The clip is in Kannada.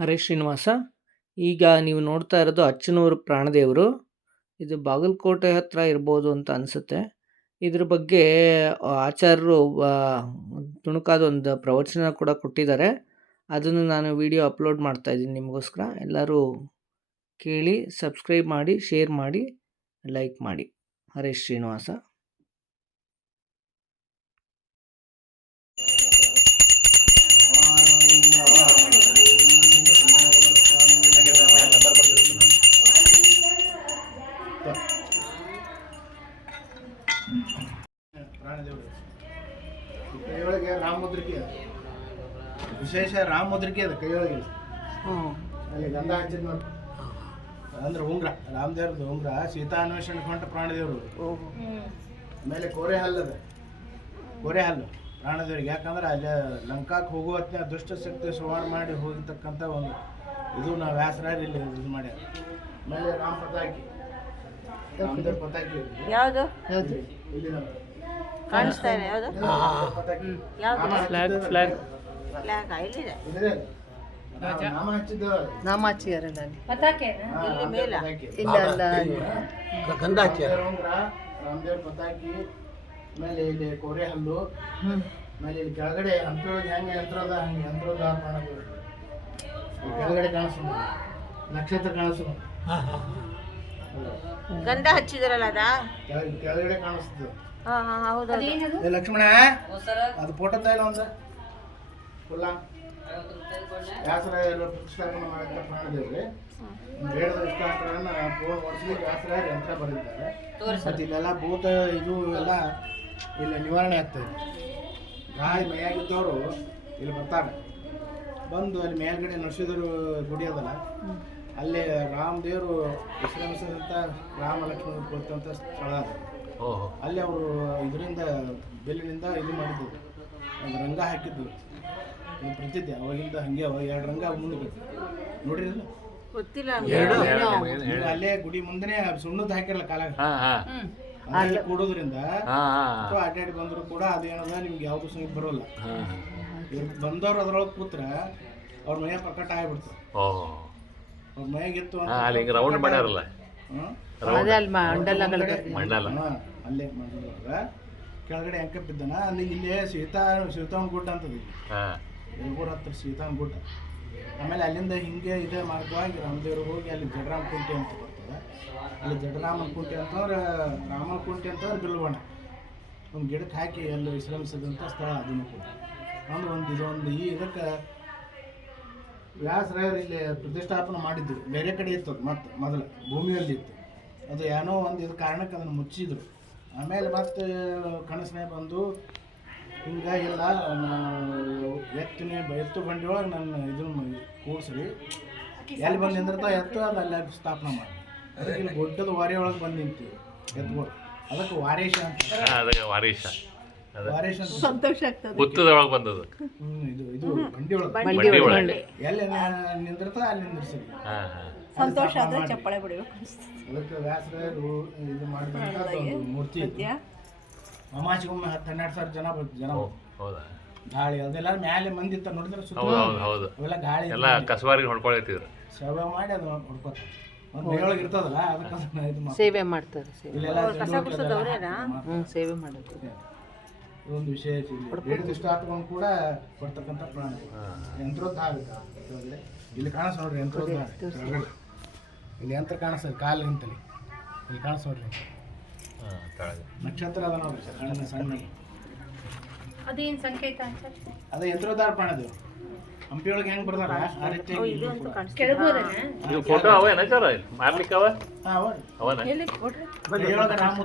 ಹರೇ ಶ್ರೀನಿವಾಸ. ಈಗ ನೀವು ನೋಡ್ತಾ ಇರೋದು ಅಚ್ಚನೂರು ಪ್ರಾಣದೇವರು. ಇದು ಬಾಗಲಕೋಟೆ ಹತ್ರ ಇರ್ಬೋದು ಅಂತ ಅನಿಸುತ್ತೆ. ಇದ್ರ ಬಗ್ಗೆ ಆಚಾರ್ಯರು ತುಣುಕಾದ ಒಂದು ಪ್ರವಚನ ಕೂಡ ಕೊಟ್ಟಿದ್ದಾರೆ. ಅದನ್ನು ನಾನು ವಿಡಿಯೋ ಅಪ್ಲೋಡ್ ಮಾಡ್ತಾ ಇದ್ದೀನಿ ನಿಮಗೋಸ್ಕರ. ಎಲ್ಲರೂ ಕೇಳಿ, ಸಬ್ಸ್ಕ್ರೈಬ್ ಮಾಡಿ, ಶೇರ್ ಮಾಡಿ, ಲೈಕ್ ಮಾಡಿ. ಹರೇ ಶ್ರೀನಿವಾಸ. ಪ್ರಾಣದೇವರು ಕೈಯೊಳಗೆ ರಾಮಮುದ್ರಿಕೆ ಅದ, ವಿಶೇಷ ರಾಮಮುದ್ರಿಕೆ ಅದ ಕೈಯೊಳಗೆ. ಅಲ್ಲಿ ಗಂಧ ಹಚ್ಚಿದ್ ನೋಡಿ, ಅಂದ್ರೆ ಉಂಗ್ರ, ರಾಮದೇವ್ರದ್ದು ಉಂಗ್ರ. ಸೀತಾ ಅನ್ವೇಷಣೆ ಹೊಂಟ ಪ್ರಾಣದೇವರು. ಆಮೇಲೆ ಕೋರೆ ಹಲ್ಲು ಅದ, ಕೋರೆ ಹಲ್ಲು ಪ್ರಾಣದೇವ್ರಿಗೆ. ಯಾಕಂದ್ರೆ ಅಲ್ಲಿ ಲಂಕಾಕ್ಕೆ ಹೋಗುವ ಹೊತ್ತಿನ ದುಷ್ಟ ಶಕ್ತಿ ಸಂಹಾರ ಮಾಡಿ ಹೋಗಿರ್ತಕ್ಕಂಥ ಒಂದು ಇದು ನಾವು ವ್ಯಾಸರಾಯರು ಇಲ್ಲಿ ಇದು ಮಾಡ್ಯಾರ. ಆಮೇಲೆ ರಾಮ ಪತಾಕಿ, ರಾಮದೇವ್ರ ಪತಾಕಿ ಯಾವುದು ಇಲ್ಲಿ ಕಾಣಿಸ್ತಾ ಇದೆ? ಯಾವುದು ಪತಾಕಿ ಫ್ಲಾಗ್ ಫ್ಲಾಗ್ ಫ್ಲಾಗ್ ಇಲ್ಲಿದೆ. ಇದ್ರೆ ನಾಮ ಹಚ್ಚಿದ್ದು ನಾಮ ಹಚ್ಚಿದಾರಲ್ಲ ಅಲ್ಲಿ ಇಲ್ಲಿ ಮೇಲ ಇಲ್ಲ ಅಲ್ಲ ಗಂಧ ಹಚ್ಚಿದಾರ. ರಾಮದೇವ್ರ ಪತಾಕಿ, ಆಮೇಲೆ ಇಲ್ಲಿ ಕೋರೆ ಹಲ್ಲು, ಆಮೇಲೆ ಇಲ್ಲಿ ಕೆಳಗಡೆ ಹಂಪೊಳಗೆ ಹೆಂಗೆ ಯಂತ್ರದ ಹಂಗೆ ಯಂತ್ರದ ಪ್ರಾಣದೇವರು ಕೆಳಗಡೆ ಕಾಣಿಸ್ತು, ನಕ್ಷತ್ರ ಕಾಣಿಸ್ತು, ಗಂಧ ಹಚ್ಚಿದ್ರಲ್ಲ ಅದ ಕೆಳಗಡೆ ಕಾಣಿಸ್ತದೆ. ಹೌದು. ಏ ಲಕ್ಷ್ಮಣ, ಅದು ಫೋಟೋ ತೈಲ ಒಂದು ಫುಲ್ಲ ವ್ಯಾಸರಾಯರು ಪ್ರತಿಷ್ಠಾಪನೆ ಮಾಡಿದ ಪ್ರಾಣದೇವ್ರಿ. ಬೇಡದ ಇಷ್ಟಾರ್ಥಗಳನ್ನ ಪೂರ್ಣ ಮಾಡಿಸ್ಲಿಕ್ಕೆ ವ್ಯಾಸರಾಯರು ಯಂತ್ರ ಬರೆದಿದ್ದಾರೆ. ಮತ್ತು ಇಲ್ಲೆಲ್ಲ ಭೂತ ಇದು ಎಲ್ಲ ಇಲ್ಲಿ ನಿವಾರಣೆ ಆಗ್ತದೆ. ಗಾಳಿ ಮೈಯಾಗಿದ್ದವರು ಇಲ್ಲಿ ಬರ್ತಾರೆ, ಬಂದು ಅಲ್ಲಿ ಮೇಲ್ಗಡೆ ನರಸಿಂಹರು ಗುಡಿ ಅದಲ್ಲ, ಅಲ್ಲಿ ರಾಮದೇವರು ವಿಶ್ರಮಿಸಿದಂಥ ರಾಮ ಲಕ್ಷ್ಮಣ ಕುಳಿತಂಥ ಸ್ಥಳ ಅದು. ಅಲ್ಲಿ ಅವರು ಇದರಿಂದ ಬೆಲ್ಲಿನಿಂದ ಇದು ಮಾಡಿದ್ದು, ಒಂದು ರಂಗ ಹಾಕಿದ್ದು ಪ್ರತಿದ್ದೆ. ಅವಾಗಿಂದ ಹಂಗೆ ಎರಡು ರಂಗ ಮುಂದೆ ನೋಡಿರಲ್ಲ, ಗೊತ್ತಿಲ್ಲ. ಅಲ್ಲೇ ಗುಡಿ ಮುಂದೆನೆ ಸುಣ್ಣದ ಹಾಕಿರಲ್ಲ ಕಾಲಾಗ, ಅಲ್ಲಿ ಕೂಡೋದ್ರಿಂದ ಅಡ್ಡಾಡಿ ಬಂದ್ರು ಕೂಡ ಅದೇನದ ನಿಮ್ಗೆ ಯಾವ್ದು ಸಂಗೀತ ಬರೋಲ್ಲ. ಬಂದವ್ರು ಅದ್ರೊಳಗೆ ಕೂತ್ರ ಅವ್ರ ಮೈಯಾಗ ಪ್ರಕಟ ಆಗಿಬಿಡ್ತಾರೆ. ಅವ್ರ ಮೈಯಾಗಿತ್ತು ರೌಂಡ್ ಮಾಡ್ಯಾರಲ್ಲ, ಅಲ್ಲೇ ಮಾಡಿದಾಗ ಕೆಳಗಡೆ ಅಂಕ ಬಿದ್ದಾನ. ಅಲ್ಲಿ ಇಲ್ಲೇ ಸೀತಾವನ ಗುಡ್ಡ ಅಂತದ, ಊರ ಹತ್ರ ಸೀತಾವನ ಗುಡ್ಡ. ಆಮೇಲೆ ಅಲ್ಲಿಂದ ಹಿಂಗೆ ಇದೇ ಮಾರ್ಗವಾಗಿ ರಾಮದೇವ್ರು ಹೋಗಿ ಅಲ್ಲಿ ಜಡರಾಮ ಕುಂಟೆ ಅಂತ ಬರ್ತದೆ. ಅಲ್ಲಿ ಜಡರಾಮನ ಕುಂಟೆ ಅಂತಂದ್ರೆ ರಾಮನ ಕುಂಟೆ ಅಂತಂದ್ರೆ ಬಿಲ್ವಣ ಒಂದು ಗಿಡಕ್ಕೆ ಹಾಕಿ ಅಲ್ಲಿ ವಿಶ್ರಮಿಸಿದಂಥ ಸ್ಥಳ. ಅದನ್ನು ಕೂಡ ಅಂದ್ರೆ ಇದೊಂದು ಈ ಇದಕ್ಕೆ ವ್ಯಾಸರಾಯರು ಇಲ್ಲಿ ಪ್ರತಿಷ್ಠಾಪನೆ ಮಾಡಿದ್ರು. ಬೇರೆ ಕಡೆ ಇತ್ತು ಅದು, ಮತ್ತು ಮೊದಲು ಭೂಮಿಯಲ್ಲಿ ಇತ್ತು ಅದು. ಏನೋ ಒಂದು ಇದು ಕಾರಣಕ್ಕೆ ಅದನ್ನು ಮುಚ್ಚಿದ್ರು. ಆಮೇಲೆ ಮತ್ತೆ ಕನಸನೇ ಬಂದು ಹಿಂಗಾಗಿಲ್ಲ, ಎತ್ತು ಬಂಡಿ ಒಳಗೆ ನನ್ನ ಇದನ್ನು ಕೂಡಿಸ್ರಿ, ಎಲ್ಲಿ ಬಂದು ನಿಂದಿರ್ತಾ ಎತ್ತು ಅದು ಅಲ್ಲಿ ಸ್ಥಾಪನೆ ಮಾಡಿ. ಅದಕ್ಕೆ ಇಲ್ಲಿ ದೊಡ್ಡದು ವಾರಿ ಒಳಗೆ ಬಂದು ನಿಂತೀವಿ ಎತ್ತುಗಳು. ಅದಕ್ಕೆ ವಾರೇಶ ಅಂತ, ವಾರೀಶ ವಾರೇಶ ಅಂತ ಸಂತೋಷ ಆಗ್ತದೆ. ಗುತ್ತದೊಳಗೆ ಬಂದದ್ದು. ಇದು ಬಂಡಿ ಒಳಗೆ ಎಲ್ಲಿ ನಿಂದಿರ್ತಾ ಅಲ್ಲಿ ನಿಂದಿರ್ಸಿ. ಸಂತೋಷ ಆದ್ರೆ ಚಪ್ಪಾಳೆ ಬಿಡಬೇಕು. ಅದಕ್ಕೆ ವ್ಯಾಸರಾಯರು ಇದು ಮಾಡಿದಂಥ ಒಂದು ಮೂರ್ತಿ. ಅಮಾಚಿಗೊಮ್ಮೆ 10-12 ಸಾವಿರ ಜನ ಹೌದಾ? ಗಾಳಿ ಅದೆಲ್ಲ ಮೇಲೆ ಮಂದಿ ಇತ್ತ ನೋಡಿದ್ರೆ ಸುತ್ತ ಅವೆಲ್ಲ ಗಾಳಿ ಎಲ್ಲ ಕಸವಾರಿಗೆ ಹೊಡ್ಕೊಳ್ತಿದ್ರು. ಸೇವೆ ಮಾಡಿ ಅದು ಹೊಡ್ಕೋತಾರೆ. ಒಂದು ಮೇಳೊಳಗೆ ಇರ್ತದಲ್ಲ, ಅದಕ್ಕೆ ಇದು ಸೇವೆ ಮಾಡ್ತಾರೆ. ಇಲ್ಲೆಲ್ಲ ಸೇವೆ ಮಾಡೋದು ಇದೊಂದು ವಿಶೇಷ. ಇಲ್ಲಿ ಇಷ್ಟಾರ್ಥಗಳನ್ನು ಕೂಡ ಕೊಡ್ತಕ್ಕಂಥ ಪ್ರಾಣ ಯಂತ್ರೋದ್ಧಾರ. ಇಲ್ಲಿ ಕಾಣಿಸ್ ನೋಡ್ರಿ ಯಂತ್ರೋದ್ಧಾರ. ಇಲ್ಲಿ ಯಂತ್ರ ಕಾಣಿಸ್ತದೆ ಕಾಲಿಂತಲಿ, ಇಲ್ಲಿ ಕಾಣಿಸ್ ನೋಡ್ರಿ ನಕ್ಷತ್ರ ಅದ ನೋಡ್ರಿ ಸಣ್ಣ ಸಣ್ಣ. ಅದೇನು ಸಂಕೇತ? ಅದೇ ಯಂತ್ರೋದ್ಧಾರ ಪ್ರಾಣದೇವ್ರು. ಹಂಪಿಯೊಳಗೆ ಹೆಂಗೆ ಬರ್ದಾರ ಆ ರೀತಿ ಫೋಟೋ ಅವೇನ ಮಾರ್ಲಿಕ್ಕೆ ಅವ ಅವನ ಅವನ ರಾಮ